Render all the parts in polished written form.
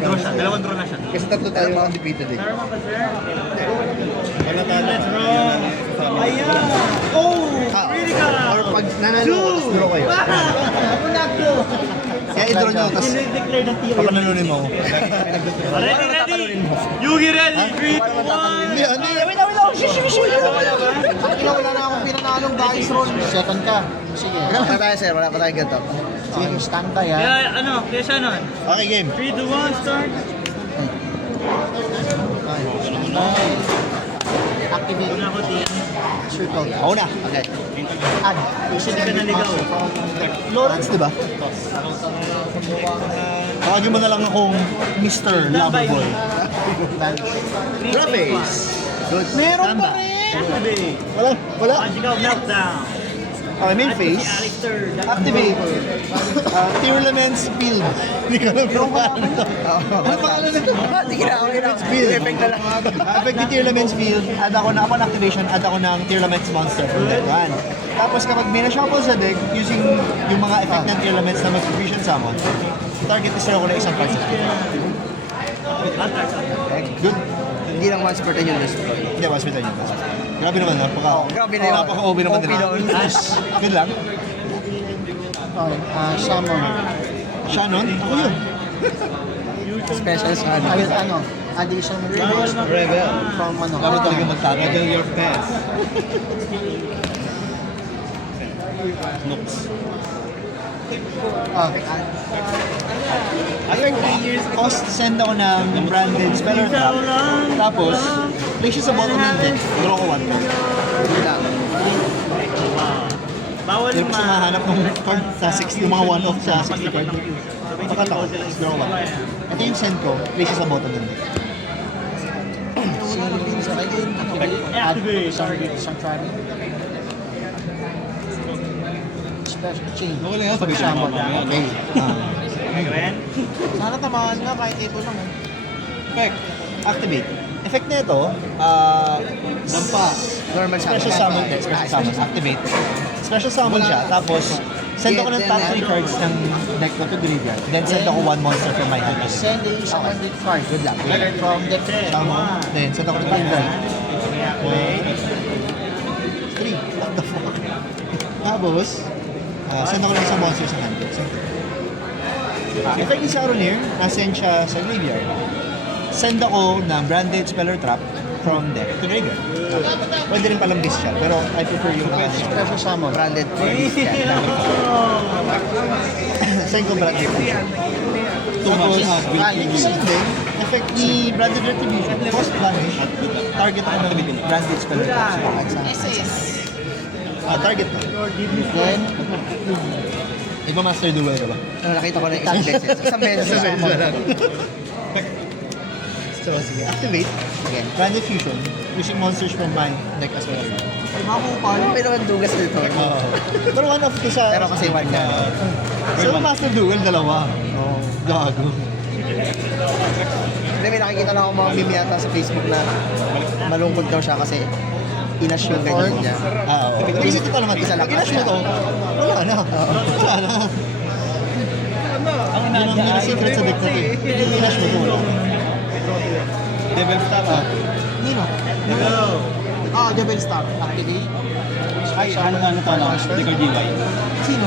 Draw siya, dalawang draw na siya. Kasi tatlo tayo mga undefeated eh. Tama ba, sir? Wala tayo. Let's roll! Ayan! Oh! Critical! Or pag nanalo, tapos draw kayo. Kaya i-draw nyo, tapos Dinideclare ng tiro. papanalunin mo. Ready, ready! Yugi ready! 3, 2, 1! Hindi, hindi. Wala na akong pinanalong dice roll. Second ka. Sige. Wala pa tayo sir, wala pa tayo ganito. Sige, stand by ha. Kaya ano, kaya siya nun. Okay, game. 3, 2, 1, start! Activate. Una ko, team. Circle. Ako na. Okay. Add. Kasi di ka naligaw. Lawrence, di ba? Tawagin mo na lang akong Mr. Loverboy. Draw face. Good. Meron pa Tama. rin. Activate. Wala. Magical meltdown. Okay, main At face. si Alictor. Activate. Tearlaments Field. Hindi ko alam kung paano to. Ano pangalan nito? Hindi ko na ako Field. Effect na lang. Effect ni Tearlaments Field. Add ako na, upon activation, add ako ng Tearlaments Monster from deck 1. Tapos kapag minashuffle sa deck, using yung mga effect ng Tearlaments na mag-vision summon, target is ko na isang card sa deck. Okay, good. Hindi lang once per turn yung list. Hindi, mas bitan yun. Grabe naman, Grabe na yun. napaka-OB naman OP nila. daw. Good lang. Okay, summon. Shannon, ako yun. Special sa Ay, ano? Additional materials Rebel. from ano? Grabe talaga magtago. Reveal your pets. Okay. Cost send ako ng branded speller trap. Tapos, place siya sa bottom ng deck. Draw ko one card. Bawal Hindi ko siya mahanap ng card sa 60, yung mga one-off sa 60 card. Pakat ako, draw one. Ito yung send ko, place siya sa bottom ng deck. Silipin sa kayo. Add isang tribal. Special chain. Okay lang yan, sabi ko Summon. mamaya. Okay. Gwen? Sana tamahan nga kahit ito lang. Effect. Activate. Effect na ito, Dampa. Normal sa special summon. Special summon. Activate. Special summon siya, tapos send ako ng top 3 cards ng deck ko to graveyard. Then send ako one monster from my hand. Send a summon card. Good luck. From deck. Summon. Then send ako ng graveyard. 3. What the fuck? Tapos, send ako lang sa monster sa hand. Effect ni Saronir, nasend siya sa graveyard. Send ako ng branded speller trap from deck to graveyard. Pwede rin palang beast siya, pero I prefer yung Special summon. branded police yan. send ko branded. Tapos, send din, effect ni branded retribution, cost vanish, target ako ng branded speller trap. Target na. Then, Iba master duel ka ba? Nakita ko na isang beses. Isang beses. So, sige, activate. Again, branded fusion, using monsters from my deck as well. May naman dugas nito. Pero one of ito sa... Pero kasi one na. So, master duel, dalawa. Gago. Hindi, may nakikita lang ako mga meme yata sa Facebook na malungkot daw siya kasi inash yung ganyan niya. Oo. Kasi ito naman, Isa lang. inash mo to, wala na. Wala na. Yun ang secret sa deck na to. Inash mo to, wala na. Devil Star. Nino. Devil Star. Activate. Ay, ano to? Deco GY. Sino?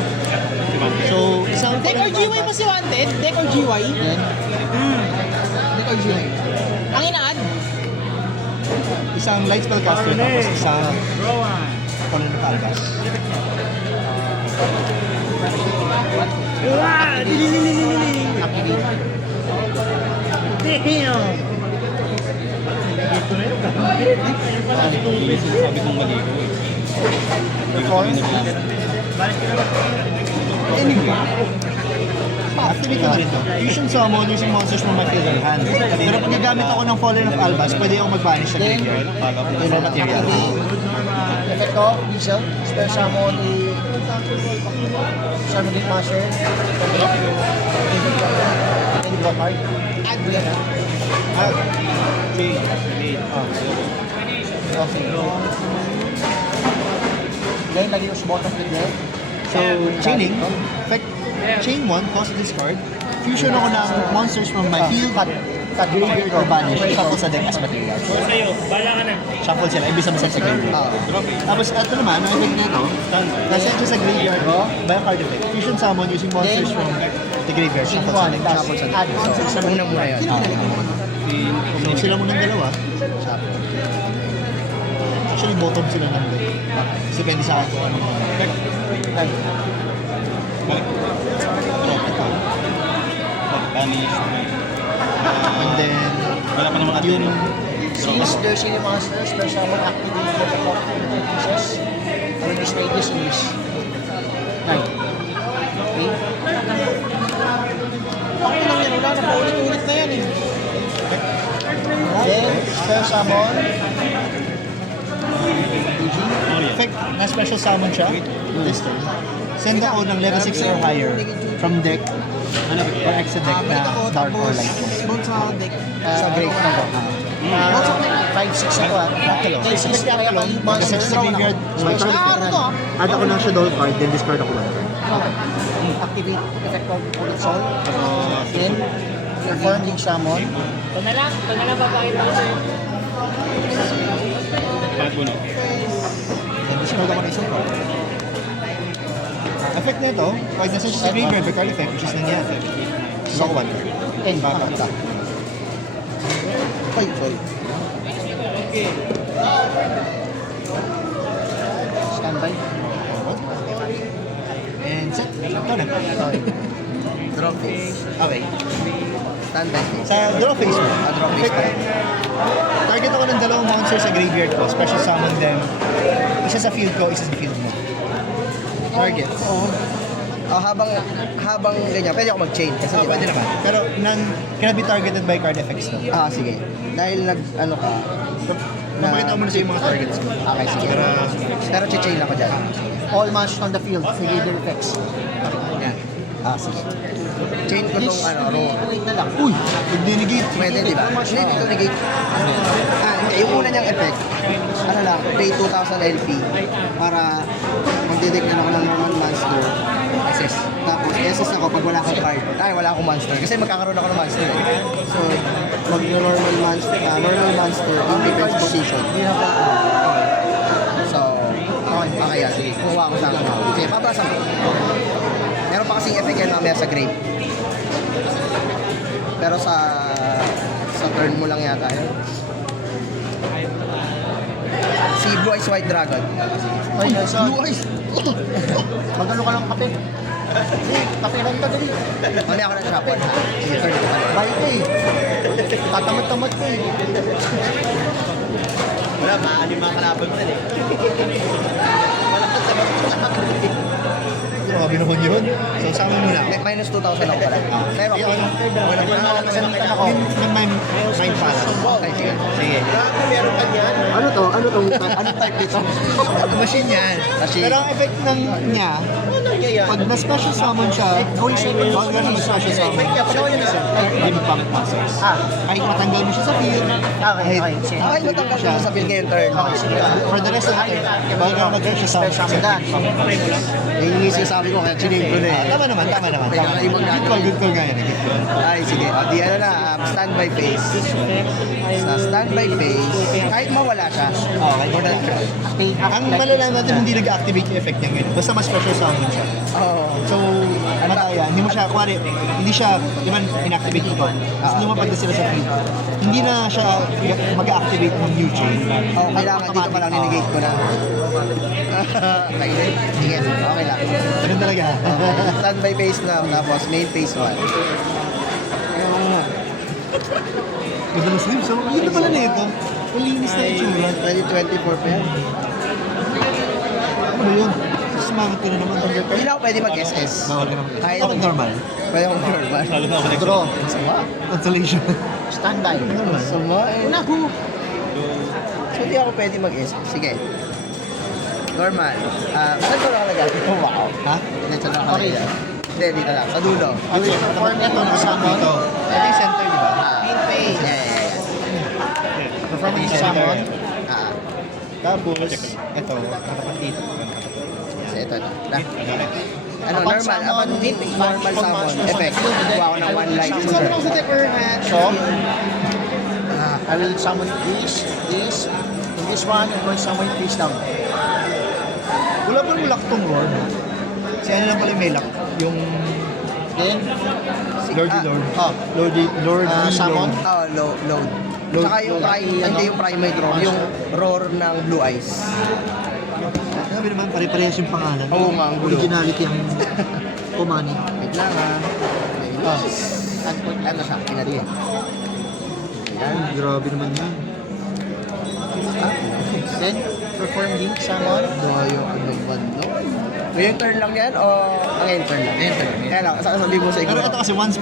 So, isang... Deck or GY mo si Wanted? Deck or GY? Then, Deck or GY. Ang ina-add? Isang light spell caster, tapos isang... Rowan. Color na kalgas. Wow! Dilililililili. Damn! Sabi kong mali ko eh. Anyway, activate ko na rin to. Fusion summon using monsters from my field and hand. Pero pag nagamit ako ng Fallen of Albas, pwede akong mag-banish sa graveyard. Ito yung material. effect ko, diesel. Special summon a summon a master. Hindi ko card. Add yan ha. Okay. Then, lagi ko sa bottom of the deck. So, chaining, effect, chain 1, cost discard, fusion ako ng monsters from my field, graveyard or banish, shuffle sa deck as materials. Sa'yo, bala ka na. Shuffle sila, ibig sabihin sa graveyard. Tapos ito naman, ang effect nito, nasend siya sa graveyard by a card effect. Fusion summon using monsters from the graveyard, shuffle sa deck. Shuffle sa deck. So, una muna yun. So sila munang dalawa. Actually, bottom sila ng deck. Kasi pwede sa akin kung ano. Ito. Banish. And then, Wala pa naman yung Since there's any monster, special summon activate the effect of pieces. Or display this in this. Nine. Okay. Bakit lang yan? Wala na, paulit-ulit na yan eh. Then, spell summon. effect na special summon siya. This turn. Send ako ng level 6 or higher from deck or extra deck na dark or light. Sa great na ko. 5-6 ako ah. Then, since kaya pang monster, Kasi sa graveyard, may card add ako ng shadow card, then discard ako one card. activate effect of Bullet Soul. Then, perform Link Summon. Ito na lang papakita ko sa'yo. Bakit mo no? Then discard ako ng isang card. Effect na ito, pag nasa siya sa graveyard, may card effect, which is nangyari. So ako one card. End. Kakakta. Ay, sorry. Standby. And set. Ito na. Sorry. Draw face. Okay. Standby face. Sa draw phase mo, Draw face pa. target ako ng dalawang monsters sa graveyard ko, special summon them. Isa sa field ko, isa sa field mo. Targets. Habang ganyan, pwede ako mag-chain. Kasi Oh, pwede naman. Pero cannot be targeted by card effects to. Sige. Dahil ano ka, Napakita mo na sa yung mga targets mo. Okay, sige. Pero chain ako dyan. All monsters on the field, figure their effects. Yan. Sige. Chain ko tong row. Wait na lang. Uy! Nag-denegate. Pwede, di ba? Hindi, dito negate. Hindi. Yung una niyang effect, ano lang, pay 2,000 LP para magdedek na ako ng normal monster. SS. Tapos, SS ako pag wala akong card. Wala akong monster. Kasi magkakaroon ako ng monster eh. So, mag-normal monster in defense position. So, okay yan. Sige, kuha ko sa akin. Sige, papasan ko. Meron pa kasing effect yan mamaya sa grave. Pero sa turn mo lang yata yun. Si Blue Eyes White Dragon. Ay, nasa. Blue Eyes! Magano ka ng kape? Kape lang ka dali. Mamaya ako ng shopper. Sige, turn ko pala. Bayo ka eh. Tatamad-tamad ka eh. Wala, maalim mga kalaban mo eh. Grabe naman yun. So, summon mo na. Minus 2,000 ako pala. Pero ako, Yung mind palace. okay, sige. Sige. Ano to? Ano type dito? Machine yan. Pero ang effect niya, pag na-special summon siya, going second, wag na special summon. Hindi pang monsters. Kahit matanggal mo siya sa field, Okay, okay. Sige. Okay, matanggal ko sa field ngayon turn. for the rest of the turn, wag na mag-draw siya sa Special dyan. Yung sinasabi ko, kaya chiname ko na eh. Tama naman. Good call nga yan. Good call. Ay, sige. Di ano na, standby phase. Sa standby phase, kahit mawala siya, Okay. more than try. Ang malalaman natin, hindi nag-activate yung effect niya ngayon. Basta mas special summon siya. So, mataya, hindi mo siya, kuwari, hindi siya, di ba, inactivate ito. Tapos lumapag na sila sa field. Hindi na siya mag-activate ng new chain. Kailangan dito pa lang ninegate ko na. Kainin. Sige, okay lang. Ganun talaga. Standby phase na, tapos main phase 1. Ganda ng sleeves. So, ganda pala na ito. Ang linis na itsura. 2024 pa yan. Ano yun? Sumagot ka na naman. Hindi na ako pwede mag-SS. Bawal ka naman. Kahit Ako normal. pwede ako normal. Lalo na ako next. Draw. Sama. Consolation. Standby. Sama eh. Naku. So, hindi ako pwede mag-SS. Sige. Normal. Saan ko nakalagay? Oh, wow. Ha? Hindi, saan nakalagay? Hindi, dito lang. Sa dulo. Perform ito ng summon. Ito. Ito yung center, di ba? Main phase. Yeah. Perform ng summon. Tapos, ito. Nakapat dito. So, ito. ano, normal, normal summon, effect. Kuha ako ng 1 light. So, I will summon this, and this one, I'm going to summon it face down. Wala pa rin lock tong roar. Si ano lang pala yung may lock? Yung Then, Lordy Lord. Lord summon. Load. Tsaka yung, hindi yung primate roar, yung roar ng Blue Eyes. Sabi naman, pare-parehas yung pangalan. Oo nga, ang gulo. Originality ang Kumani. Wait lang Ano siya? Kinari. Yan, grabe naman yan. Then, perform link, summon. Yung ano ba, no? Ngayong turn lang yan o ang turn lang? Ngayong turn. Kaya lang, sasabihin mo sa Pero iguro. ito kasi once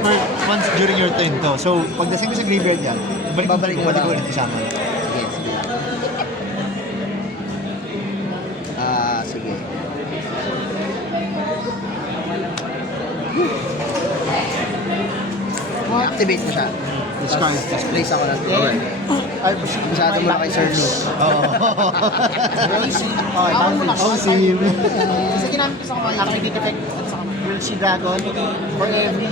during your turn to. So, pagdating ko sa graveyard yan, babalik mo lang. ulit isama. Sige, sige. Sige. Activate mo siya. Discard. Tapos place ako ng drawer. Ay, proceed. Masyado mo na kay Sir Lou. Oo. Okay, boundaries. Oh, si... Kasi ginamit ko sa kamay, activate effect at sa kamay. Will see dragon for every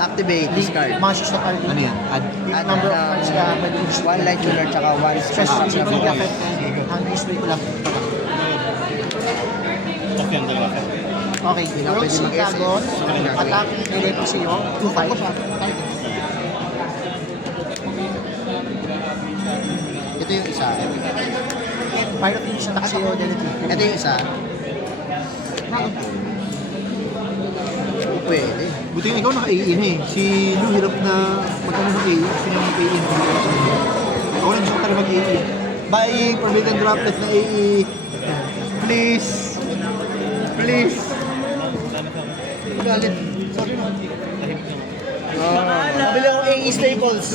Activate, discard. monsters na card. Ano yan? Add. Yung number of cards ka, pwede mo siya. One light tuner tsaka one Special special check na effect and ang display ko lang. Top yan talaga. Okay, na World pwede Sea mag-essay. Dragon, Okay. attack, electric sa'yo, 2-5. Ito yung isa. Pirate Finish attack sa'yo, delete. Ito yung isa. Pwede. Buti nga ikaw naka-AE na eh. Si Lou hirap na magkano ng AE. Sino yung AE na ako lang gusto ko talaga mag-AE. Buying, forbidden droplet na AE. Please. Please. Galit. Sorry na. Nabili ako AE staples.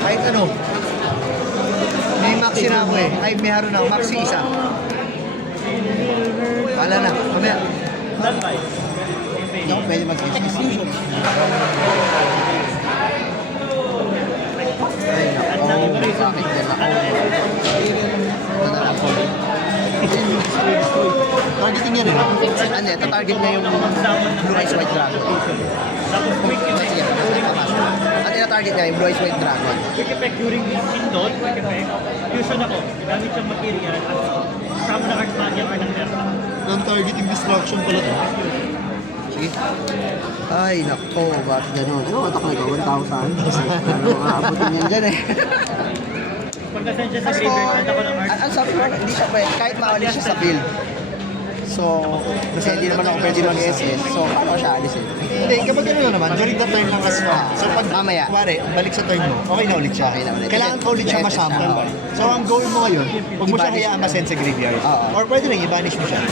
Kahit ano. May maxi na ako eh. Ay, may haro na ako. Maxi isa. Wala na. Mamaya. Hindi ako pwede mag-execution. Ay, nako. Bakit din ako? Ito na lang po. Targeting niya rin. Ano eh, tatarget na yung Blue Eyes White Dragon. Sige, ang tina-target niya yung Blue Eyes White Dragon. Quick effect during pindot, quick effect. Fusion ako. Gamit siyang material at sama na card magic or ng Terra. Non-targeting destruction pala to. Sige. Ay, nako, bakit ganun? Ano, atak na ikaw, 1,000. Ano, makakabutin yan dyan eh. Pagkasan siya sa graveyard, add ako ng art. Ang sabi ko, hindi siya pwede, kahit maalis siya sa field. So, kasi hindi naman ako pwede mag-SS. So, paano siya alisin? Hindi, kapag ano naman, during the turn lang kasi. So pag Mamaya. kuwari, balik sa turn mo, okay na ulit siya. Okay na ulit. Kailangan ko ulit siya Yes, masample. siya, So ang goal mo ngayon, huwag mo siya I-banish hayaan mo. ma-send sa graveyard. Oo. Or pwede rin, i-banish mo siya.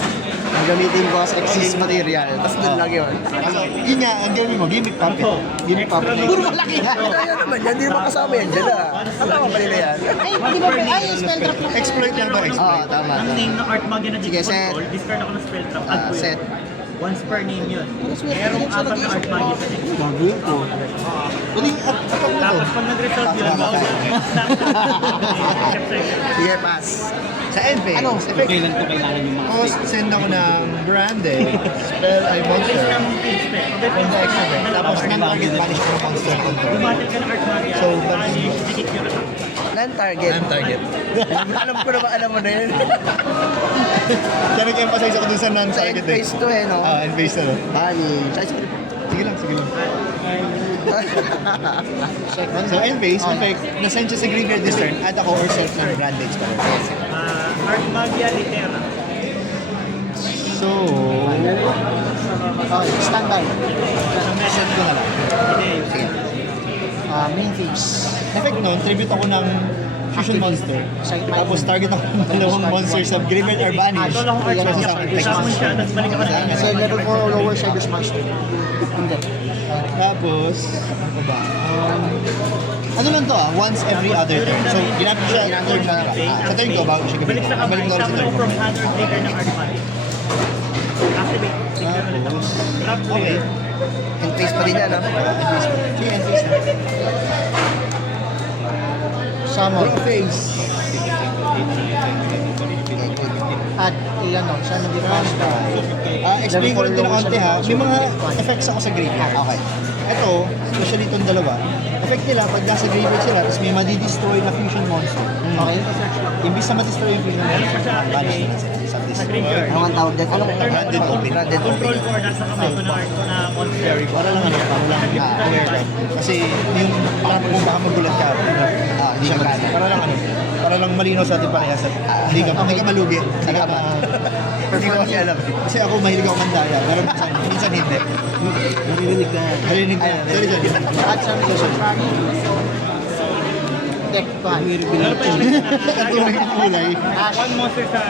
Ang gamitin ko as excess material. Tapos doon lang yun. So, yun nga, ang gawin mo, gimmick puppet. Gimmick puppet. Puro malaki yan. Kaya naman yan, hindi naman kasama yan dyan ah. Kasama pa nila yan. Ay, di ba? Ay, spell drop na. Exploit lang to, Oo, exploit. tama. Ang name ng art mag na Sige, set. control, discard ako ng spell trap. Add ko Set. yun. Once per name yun. Merong apat na art magic sa deck. Gagawin ko. Galing, attack mo to. Tapos pag nag-result yun, Tama, maulit. Sige, pass. Sa end phase, effect. Kailan ko kailangan yung mga Tapos send ako ng branded, spell ay monster. Ng page spell. From the extra deck. Tapos non-target banish ko ng monster control. Bumatil ka ng art magic. So, banish, dikit yun. Non-target. Non-target. Alam ko na ba, alam mo na yun. Kaya nag-emphasize ako dun sa Sa end non-target eh. phase to eh, no? End phase na. Ani. Sige lang, sige lang. So end phase, effect, na-send siya sa graveyard this turn, add ako or set ng branded spell. Art magia litera. So, Okay, standby. set ko na lang. Sige. Main phase. Effect nun, tribute ako ng fusion monster. Tapos target ako ng dalawang monsters sa graveyard or banished. Ito lang ako art So, magia. sa effect. Summon siya, tapos balik ako na. Kasi level 4 or lower Shadow's Master. Hindi. Tapos, ano ba? Ano lang to once every other turn. So, ginamit ko siya turn na sa turn ko, bago siya Balik gamitin. sa kamay, Balik ko ulit sa summon turn ako ko. from hand or trigger ng art magic. Activate. Tignan ulit ako. Drop to Okay. it. End phase pa din yan, ah. Sige, end phase na. Summon. Draw phase. Okay, good. add ano, siya nag-pass Explain ko rin din ng konti ha. May mga effects ako sa graveyard. Okay. Ito, especially itong dalawa, effect nila pag nasa graveyard sila, tapos may madi-destroy na fusion monster. Okay. Imbis na ma-destroy yung fusion monster, banish nila sa Sa destroy. graveyard. Ano ang tawag dyan? Anong Branded open. Branded open. Control ko nasa kamay ko na art ko na monster. Para lang ano, para lang aware lang. Kasi yung parang kung baka magulat ka, hindi siya magana. Para lang malinaw sa ating parehas. Hindi ka malugi. Hindi ka hindi ko kasi alam. Kasi ako mahilig ako mandaya, pero minsan hindi. Naririnig ka. Narinig ko. Sorry. Add some social tracking. Deck 1. Meron pa yung Nakatulog yung kulay. one monster sa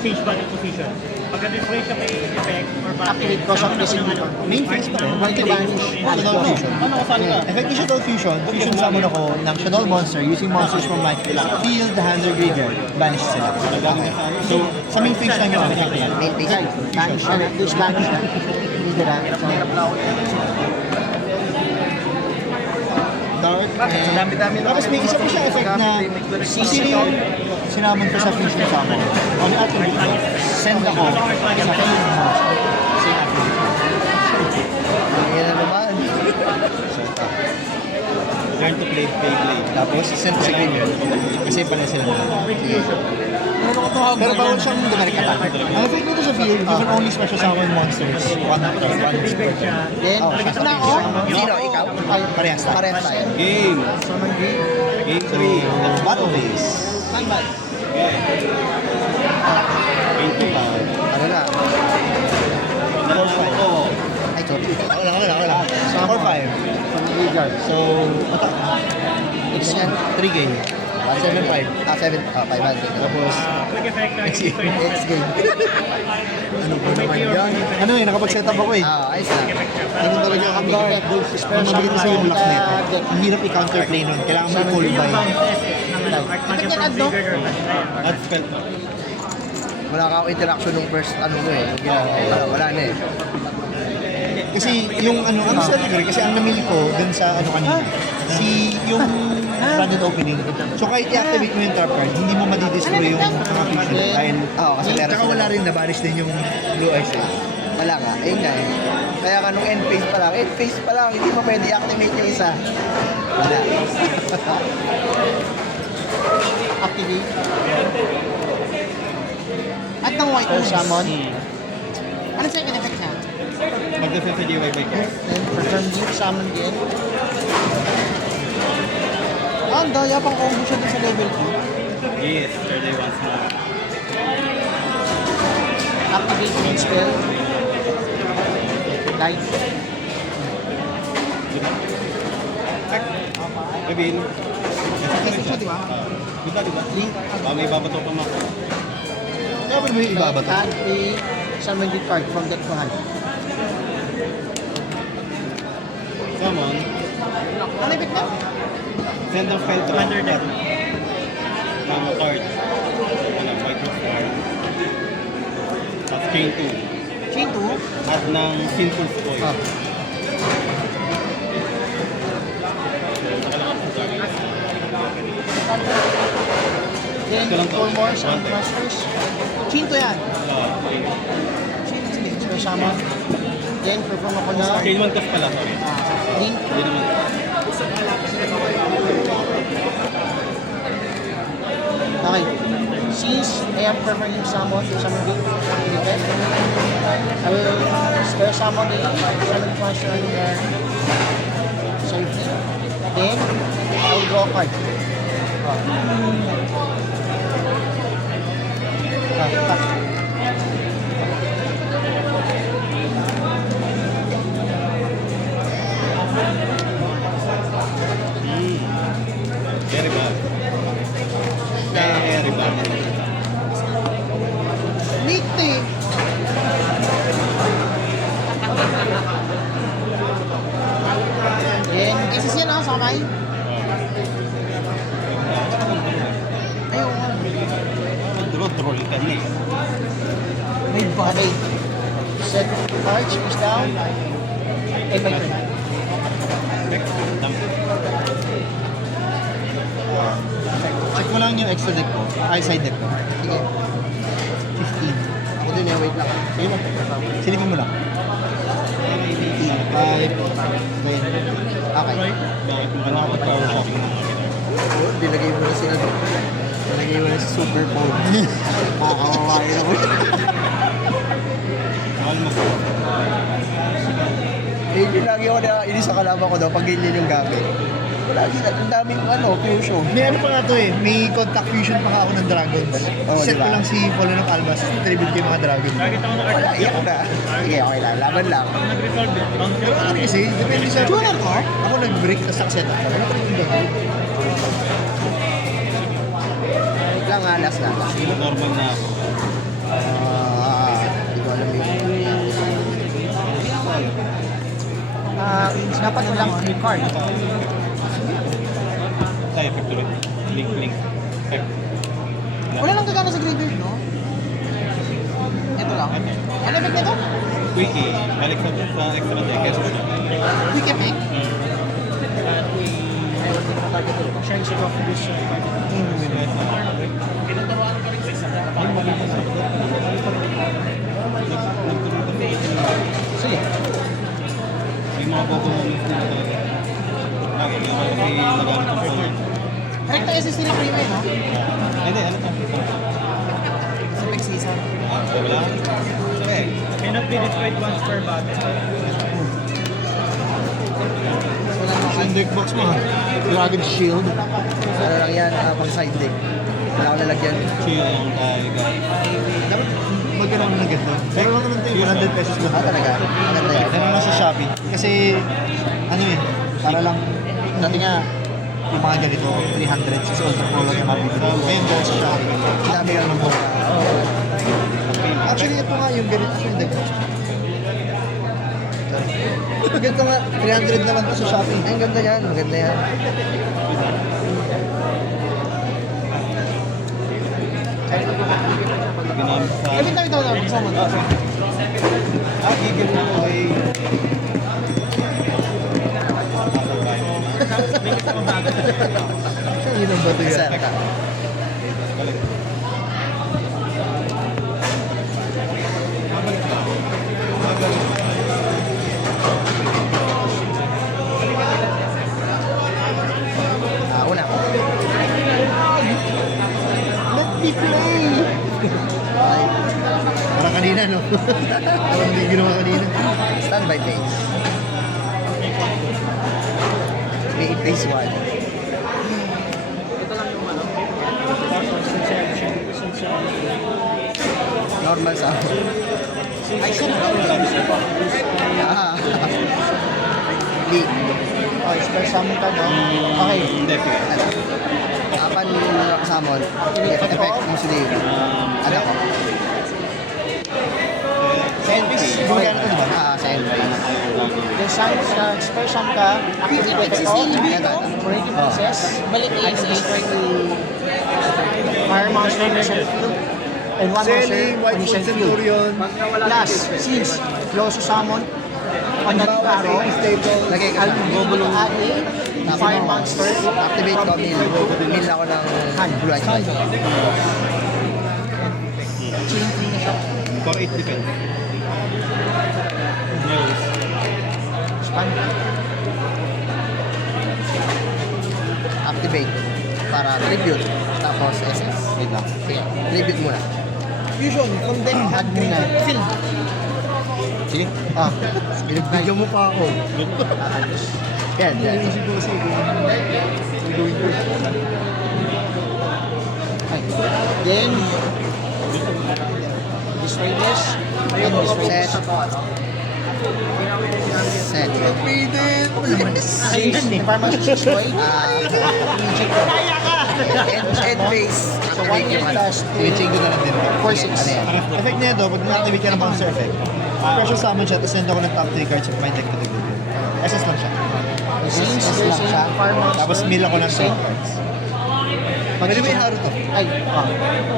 stage battle position. Pagka destroy siya may effect or Activate cause of missing weapon. Main phase pa rin. Multi-vanish. Shadow Fusion. Effect ni Shadow Fusion, fusion summon ako ng Shadow Monster using monsters from my field, hand, or graveyard. Banish sila. So, sa main phase lang yung effect niya. Main phase. Vanish siya. There's vanish siya. Hindi na. Dark. Tapos may isa pa siya effect na sino yung sinamon ko sa fusion summon. On the attribute ko, send ako sa field monster. Same attribute. Yan na naman. Learn to play Beyblade. Tapos, send ko sa graveyard. Kasi pala sila. Pero bawal siyang dumalik ka. Ang effect nito sa field, you can only special summon monsters. One spell. Then, Sino ako? Sino? Ikaw? Parehas tayo. Parehas tayo. Game! summon game. Game 3. Battle phase. Standby. Game 2 pa. Ano na? 4-5. Oo. Ay, sorry. Ako lang. 4-5. From graveyard. So, Ganyan. 3 game. 7-5. 500. Tapos, quick effect na Next game. Ano ba naman yan? ano eh, nakapag-set up ako eh. Ayos lang. Ano talaga ang guard? Ang mabilis kasi yung block net. Ang hirap i-counterplay nun. Kailangan mo i-full buy. At spell pa. Wala ka interaction nung first ano mo eh. Yung ginagawa. Wala na eh. Kasi yung ano sa degree, kasi ang namili ko dun sa ano kanina, yung branded opening. So kahit i-activate mo yung trap card, hindi mo madidestroy yung mga fusion. Dahil, Kasi meron tsaka sila. wala rin, nabanish din yung blue eyes eh. Wala nga. Ayun nga eh. Kaya ka nung end phase pa lang, hindi mo pwede i-activate yung isa. Wala. Activate. At ng white moon. Summon. Ano second effect niya? Mag-defend sa GY by card. Then, return game. Summon game. Ang daya pang combo siya dun sa level 2. Yes, third day once more. Activate main spell. Light. Gabin. Kasi siya, di ba? Diba? Link. Baka may babato pa mako. Kaya ba may iba ba ito? Add a summon the card from deck to hand. Summon. Ano effect na? Send ang spell to Under deck. Mga card. Ano, white rock card. Tapos chain 2. Chain 2. Add ng sinful spoil. Ah. Then, Ito lang to. 4 more summon masters. Chain 2 yan. Chain 2 so, summon. Then, perform ako na Chain 1 cost pala, sorry. link. Hindi naman. Okay. Since I am performing summon game activated, I will spare summon a summon master on your safety. Then, I will draw a card. Tap. Very bad. Very bad. Neat eh. Then, SS yan sa kamay. Ayaw nga. Draw ka na eh. May body. Set cards, is down. And my turn. Check mo lang yung extra deck ko. Ay, side deck ko. Sige. yun eh, wait lang. Sige mo. Silipin mo lang. 5, 10. Okay. Bakit mo ka nakapag-power shopping ng mga ginagawa? Yun, nilagay mo na si ano. Nilagay mo na si Super Bowl. Makakawawain ako. Mahal mo po. Eh, yun lagi ako nainis sa kalaban ko daw pag ganyan yung gamit. Lagi na, ang daming fusion. May ano pa nga to eh, may contact fusion pa nga ako ng Dragons. Oo, Set ko diba? lang si Fallen of Albas, tribute ko yung mga Dragons. Nakita ko na Wala, card. iyak na. Sige, okay lang. Laban lang. Pag nag-resolve it, bounce Pero ano kasi, depende sa... Tuner ko? Ako nag-break, tapos nakaset up ko. Wala ko rin yung gagawin. Wait lang nga, last lang. Normal na ako. Hindi ko alam yun. Dapat walang free card. Tayo, effect ulit. Link. Effect. Wala lang gagana sa graveyard, no? Ito lang. Ano effect nito? Quickie. Balik sa extra deck. Quick effect. Shine of vision. Sige. May mga bobo moments na talaga. Lagi, yung kasi nagamit ang phone. Correct na SSD na premium, no? Hindi, ano to? Sa peak season. Wala. Sabi, Cannot be destroyed once per battle. Yung deck box mo ha. Dragon Shield. Ano lang yan, pang side deck. Wala ko nalagyan. chill lang tayo, guys. Dapat magkaroon ng ganito. Pero lang naman tayo, 100 pesos lang. Talaga. Maganda yan. Ganun lang sa Shopee. Kasi, ano eh, para lang, dati nga, yung mga ganito, 300 sa Ultra Pro lang yung mabibili. Ngayon dahil sa Shopee. Ang dami lang ng mura. Actually, ito nga yung ganito yung deck box. Ganito nga, 300 naman to sa Shopee. Ay, ang ganda yan. Maganda yan. Ginamit sa... Every time ito, summon. Gigil mo ko ay... Yun ang bato yan. Sir, Balik. una. Let me play! Ay, Parang kanina, no? Parang hindi ginawa kanina. standby phase. May phase 1. Normal sa Ay, sir. League. Oh, spare summon ka, no? Okay. Hindi, sige. Apan nakasamon. Effect mo si Dave. Ano ko? Gumagana to, di ba? Sa Envy. Then, spare summon ka. Activate Effect si effect off. CLB, no? Already process. Balik na I can ASA. destroy the fire monster initial field. And one monster Selling, White Foot initial field. Centurion. Plus, since close to summon, on that arrow, Lagay ka I'll na. be able to add a fire monster. Activate ko, mil ako ng Blue Eyes White. Chain 3 na siya. For 8 defense. Nose. Span. Activate. Para tribute. Tapos SS. Wait lang. Sige, tribute muna. Fusion, from deck, add green. Field. Sige. Ah, pinagbigyan mo pa ako. Yan, yan. Iisip ko kasi kung gagawin ko. Okay. Then, destroy this. And destroy Set. this. Set. Since the fire monster is destroyed, immediate ko. End phase. So, 1 Activate year yung ano. plus I-change ko na lang din. 4-6. Ano yan? Effect niya ito, pag na-activate ka ng bouncer effect, special summon siya, tapos send ako ng top 3 cards of my deck to the graveyard. SS lang siya. Since Yes, there's lang siya. a fire monster, Tapos mill ako ng 3 same. cards. Pwede ba i-haro to? Ay,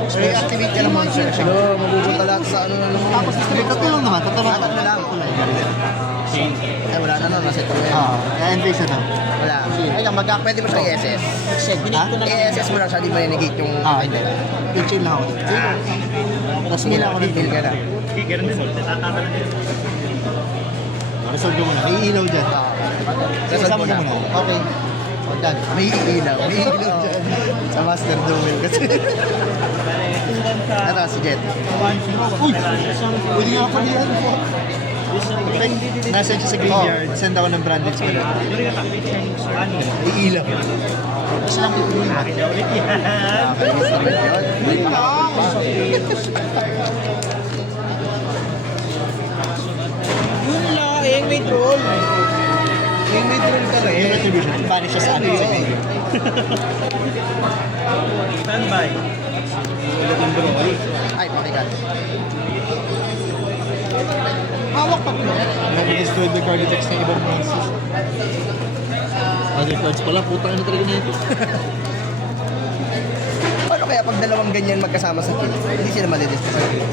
So, i-activate ka ng monster effect. Ano, mabubuta lahat sa ano na lang. Tapos, tatlo lang naman, tatlo lang. Tatlo lang. Chain. Ay, wala na nun. Nasa ito na yan. End phase na to. Wala. ay lang, Pwede mo siya i-SS. Check, binigay ko na lang. I-SS mo lang siya, di mo i-negate yung... Hindi. I-chain lang ako. Tapos, Sige mill na, ako ng feel 3 ka na. cards. Okay, ganun din. Tatatalan din. Resolve mo muna. May ilaw dyan. Resolve Kasama mo na. mo muna. Okay. O, done. May ilaw dyan. Sa Master Duel kasi. Ito, si Jet. Uy! Pwede nga pala yan. Nasa siya sa graveyard, send ako ng branded spell. May ilaw. Isa lang pipiliin mo. Akin na ulit yan. Nakakalimutan naman yun. Wait lang. Yun lang, eh, may troll. Eh, may troll ka rin. Yung retribution, panish siya sa akin sa graveyard. Standby. Ay, my God. Hawak pa ko. Nag-destroy the card text ng ibang monsters. Other cards pala, putang ina talaga nito. Paano kaya pag dalawang ganyan magkasama sa kill, hindi sila madidiscuss sa kill?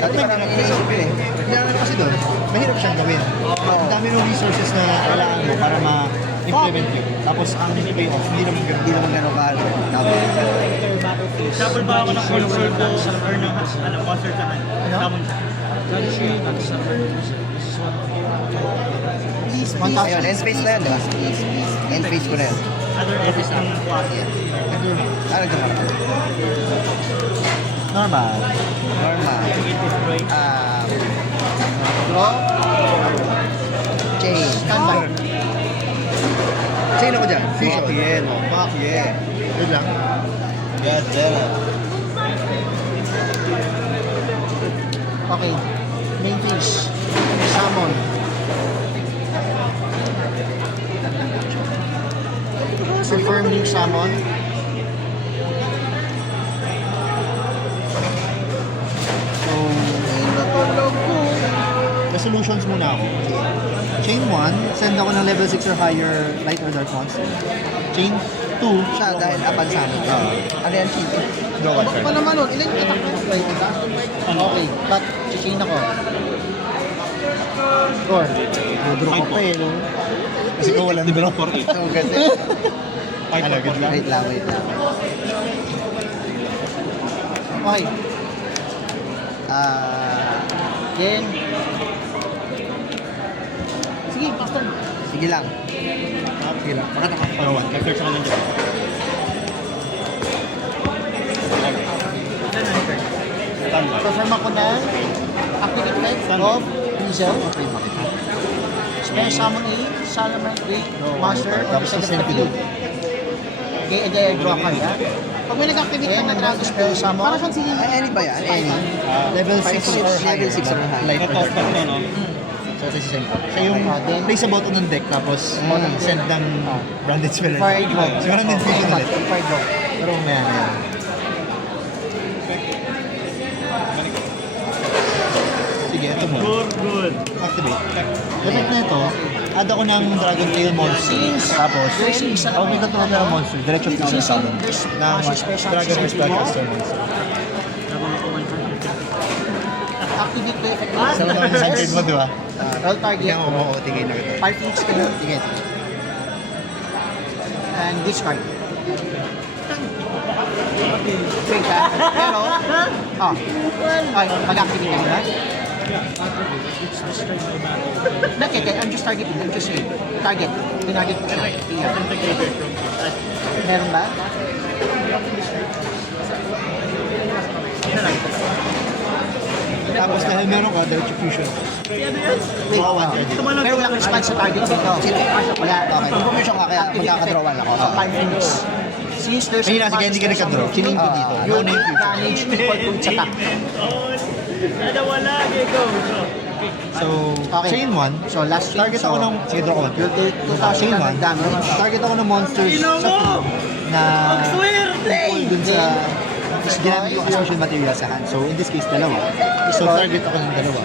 Dati parang iniisip ko eh. Hindi naman kasi doon, mahirap siyang gawin. Ang dami ng resources na kailangan mo para ma-implement yun. Tapos ang pay off, hindi naman ganun. Hindi naman gano'n kahal. Shuffle ba ako ng monster ko or ng monster sa hand? Summon siya. Please, Ayun, end phase na yun, di ba? End phase ko na yun. Other effects ng quad. Ano dyan? Normal. Normal. It destroy. Draw. Chain. Standby. Chain ako dyan. Fusion. Fuck yeah, no. Fuck yeah. Yun lang. God damn it. Okay. Main phase. Summon. Confirm yung summon. So, natulog ko. Resolutions muna ako. Chain 1, send ako ng level 6 or higher light or dark monster. Chain 2, Siya dahil apan sa amin. Ano yan, cheat? draw one Pa card. naman nun, ilan kita ko? Okay, but chichain ako. Score. Draw ko pa eh, no? Kasi ko walang draw. Ito kasi. Ano, good lang. Wait lang, wait lang. Okay, Again. sige, pastor. Sige lang. Sige lang. Baka nakaparawan. Nag-search ako ng job. Perform ako ng activate effect of Diesel. Spare summon a Salamangreat Master Tapos of send the ko field. Okay, and then draw card, ha? Pag may nag-activate ka na Dragon Spell Summon, para siyang sige. Any ba yan? Any? Level 6 or higher. Level 6 or higher. Light or dark. no? So, ito si Senko. Siya yung Then, place a button ng deck tapos send ng branded spell. Fire Draw. So, branded fusion ulit. Fire Draw. Pero may ano yan. Sige, ito mo. Good. Activate. Effect na ito, add ako ng Dragon Tail monster. Tapos, ako may katulad ng monster, diretso fusion summon. Na Dragon or Spellcaster monster. Activate the effect So, ito yung side mo, di ba? roll target. Kaya mo tingin na kita. 5 each kayo. Sige. And discard. Wait, ha? Pero, ay, mag-activate ka na. Not yet, I'm just targeting. I'm just saying. Target. Tinarget ko siya. Meron ba? Tapos dahil meron ka, diretso fusion. Draw one card dito. Pero walang response sa target dito. Wala. Okay. Information ka kaya magkakadrawan ako. So, 5 minutes. Since there's Ayun na, sige, hindi ka nagka-draw. Chinin ko dito. you Ano na yung fusion? damage equal to its attack. Wala, go. So, Okay. chain 1. So, last chain. Target ako ng, sige, draw ko. You'll take Chain 2,000 1. damage. Target ako ng monsters sa field na equal dun sa ginamit ko association material sa hand. So, in this case, dalawa. So, target ako ng dalawa.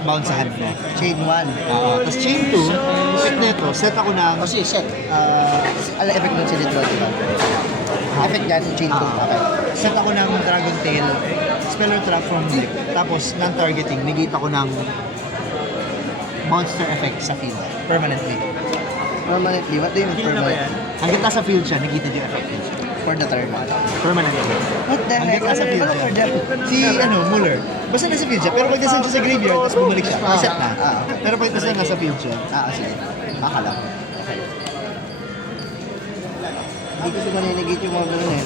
Bound sa hand mo. Chain 1. Tapos chain 2, effect nito, set ako ng O sige, set. Ala, effect nun si Lidro, di ba? Effect yan, chain 2. Okay. set ako ng Dragon Tail, Speller Trap from deck. Tapos, non-targeting, negate ako ng monster effect sa field. Permanently. Permanently, what do you mean Kill na ba yan? permanent? Hanggang nasa field siya, negated yung effect niya. for the turn. Permanent effect. What the heck? Nasa field siya. Si Muller. Basta nasa field siya, pero pag nasa siya sa graveyard, tapos bumalik siya, reset na. Pero pag nasa field siya, Sige. Akala ko. Hindi kasi naninigate yung mga ganun eh.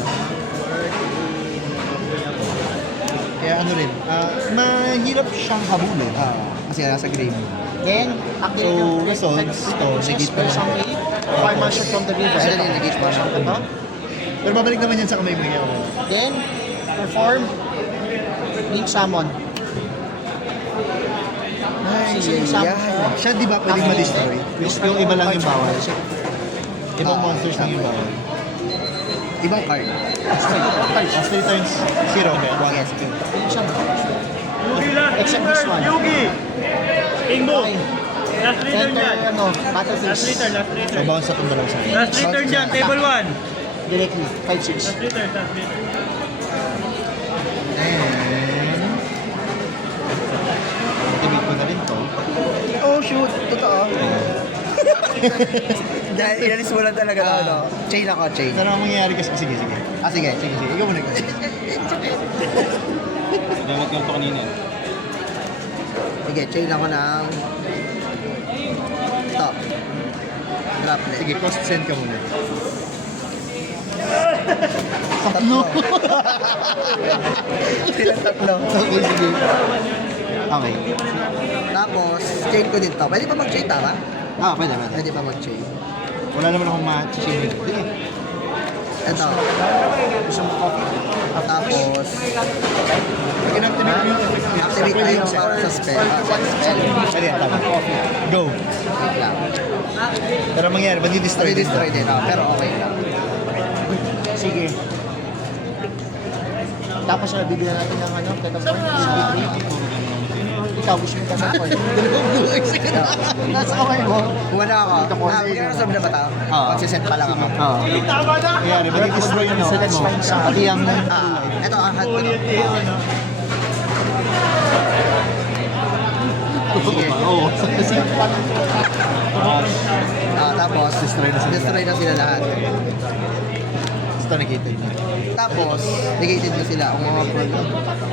kaya ano rin, mahirap siyang habulin. Kasi nasa grave. Then, activate So, yung results, to, negate pa spell lang. summon 8. 5 monster from the graveyard. Kasi naninigate mo siya. Ito. Pero babalik naman yan sa kamay mo niya. Then, perform link summon. Sising summon siya. Siya di ba pwedeng ma-destroy? Yung iba lang yung bawal. Ibang monsters lang yung bawal. Ibang card. Last 3 turns, 0. Yes. Link summon. Yugi lang. Except this one. Yugi! King mo. Okay. Last return Enter, dyan. battle Last return, phase. last return. Mabawas sa kung dalawa sa akin. Last return dyan, table 1. Directly. 5-6. Last return, last return. Activate ko na rin to. Oh shoot! Totoo. Dahil inalis mo lang talaga ako, no? Chain ako, chain. Pero ang mangyayari kasi, sige. Sige. Sige. Ikaw muna. Gamit ko ito kanina. Sige, chain ako ng... Ito. Droplet. Sige, cost send ka muna. Tatlo. Silang tatlo. Okay, sige. Okay. Tapos, chain ko din to. Pwede pa mag-chain, tama? Pwede. Pwede pa mag-chain. Wala naman akong ma-chain. Sige. Ito. Gusto mo coffee? Tapos, Pag-inactivate mo yung activate na yung power sa spell. Sa spell. Pwede, tama. Go. Wait lang. Pero ang mangyayari, Destroy destroy din. Pero okay lang. Sige. Tapos bibigyan natin ng ano, Teta Point. Ikaw, gusto mo Teta Point. Nasa kamay mo. Kuha na ako. Magkakaroon na ba ito? Magsiset pa lang ako. Mangyayari, destroy yung set mo. Pati ang... Ito, hand ko. Sige. Oo. Tapos, destroy na sila lahat. Gusto nakita yun. Tapos, negated na sila ang mga problem.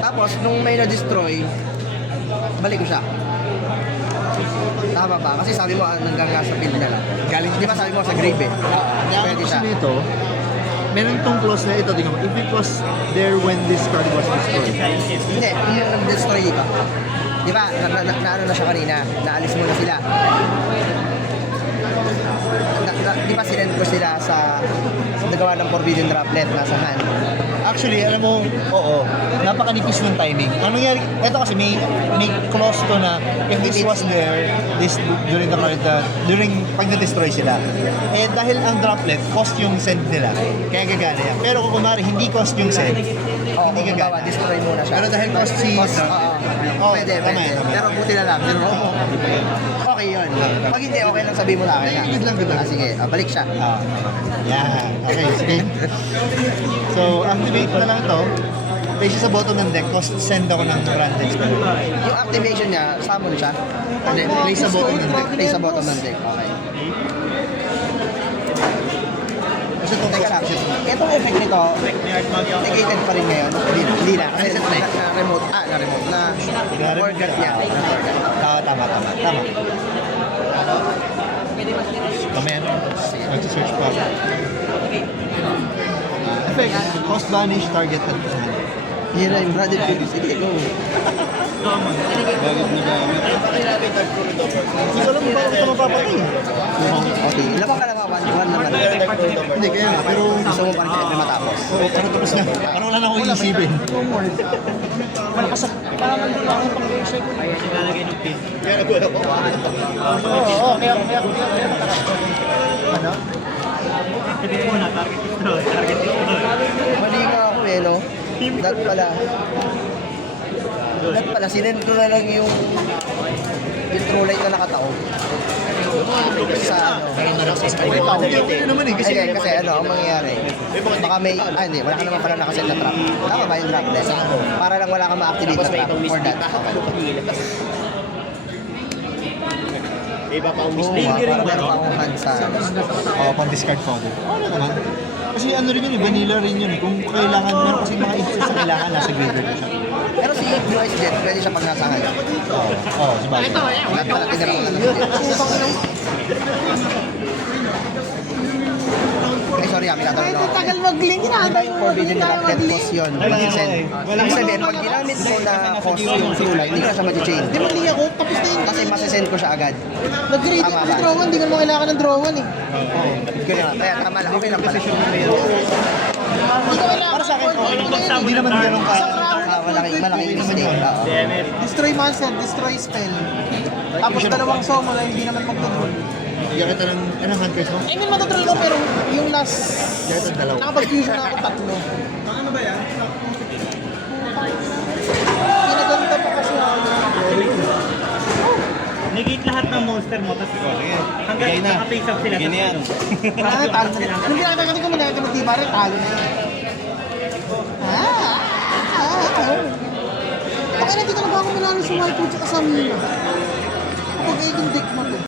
Tapos, nung may na-destroy, balik ko siya. Tama ba? Kasi sabi mo, hanggang nasa field na lang. Galing Di ba sabi mo sa grave eh? Pwede siya. nito, meron tong clause na ito, tingnan mo. If it was there when this card was destroyed. Hindi, yung nag-destroy dito. Di ba, na-ano na siya kanina, naalis mo na sila. Di ba sinend ko sila sa nagawa ng Forbidden Droplet, nasa hand. Actually, alam mo, oo, napakanipis ng timing. Ang nangyari, ito kasi may clause to na if this was there, during the card, during pag na-destroy sila. Eh, dahil ang droplet, cost yung send nila. Kaya gagana yan. Pero kung kunwari, hindi cost yung send, Oo, hindi kung gagana. bawa, destroy muna siya. Pero dahil cost si... Oo, Pwede. tama yan. Pero buti na lang, pero okay yun. Pag hindi, okay lang sabihin mo sa akin. Good lang. Sige, balik siya. Yan. Okay, sige. So, activate na lang ito. Place siya sa bottom ng deck, cost send ako ng branded spell. Yung activation niya, summon siya. Hindi, place sa bottom ng deck. Play sa bottom ng deck. Okay. Kasi itong Teka lang. Itong effect nito, negated pa rin ngayon. Hindi na. Kasi na-remote. Na-remote. Na-forgot niya. Na-forgot. Tama. Mamaya na. Mag-search pa. Effect, cost vanish, target at hand. Hira yung brother field. Sige, go. Bagay na gamit. Hindi ko alam ba ito mapapatay. Okay. Ilan pa lang ako? One naman. Hindi, kaya nga. Pero Gusto mo pa rin siyempre matapos. Oo, pero tapos na. Parang wala na akong iisipin. Malakas ang pang-reset. Ayaw siya lalagay ng pin. Kaya nagulat ako. Oo, kaya. Ano? Sabihin mo na, target destroy, target destroy. Mali nga ako eh, no? That pala, sinend ko na lang yung true light na nakataon. Sa ano. Hindi naman eh. Kasi Kasi ano, ang mangyayari, baka may, hindi, wala ka naman pala nakaset na trap. Tama ba yung droplet? Para lang wala ka ma-activate na trap for that. Iba pa ang Oo, para meron pa akong hand sa... Oo, pang discard powder. Ano naman? Kasi ano rin yun, vanilla rin yun. Kung kailangan, meron kasi mga instances na kailangan nasa graveyard na siya. Pero si Blue Eyes Jet, pwede siya pag nasa ngayon. Oo, si Bagay. Lahat pala tinira ko na lang. Ay, sorry, may tatanong Kahit ako. tagal mag-link, Di ba inaantay yung mo forbidden mag-link, tayo elected mag-link. cause yun? Mag-send. Ibig sabihin, pag ginamit ko na cause yung kulay, hindi ka siya mag-chain. Di mali ako, tapos na yun. Kasi masasend ko siya agad. Nag-grade Tama yung ba? draw 1, hindi ko naman kailangan ng draw 1 eh. Oo. Ganyan lang. Kaya tama lang. Okay lang pala. Hindi ko kailangan. Para sa akin, okay lang. Ano Hindi naman ganun ka. Malaking mistake. Oo. Damn it. Destroy monster, destroy spell. Tapos dalawang summon na hindi naman magtuloy. Bigyan kita ng, hand curse mo? I mean, matatrol ko pero yung last... Bigyan kita ng dalawa. Nakapag-fusion na ako tatlo. Ano ba yan? Kinaganda pa kasi ako. Negate lahat ng monster mo, tapos hanggang Bigay na. naka-face up sila. Bigay na yan. Wala na, talo na. Nung ginagawa ko muna ito magtiba rin, talo na. Okay na, hindi ka na ba ako manalo sa White Wood sa Mira? Kapag 18 deck mo to.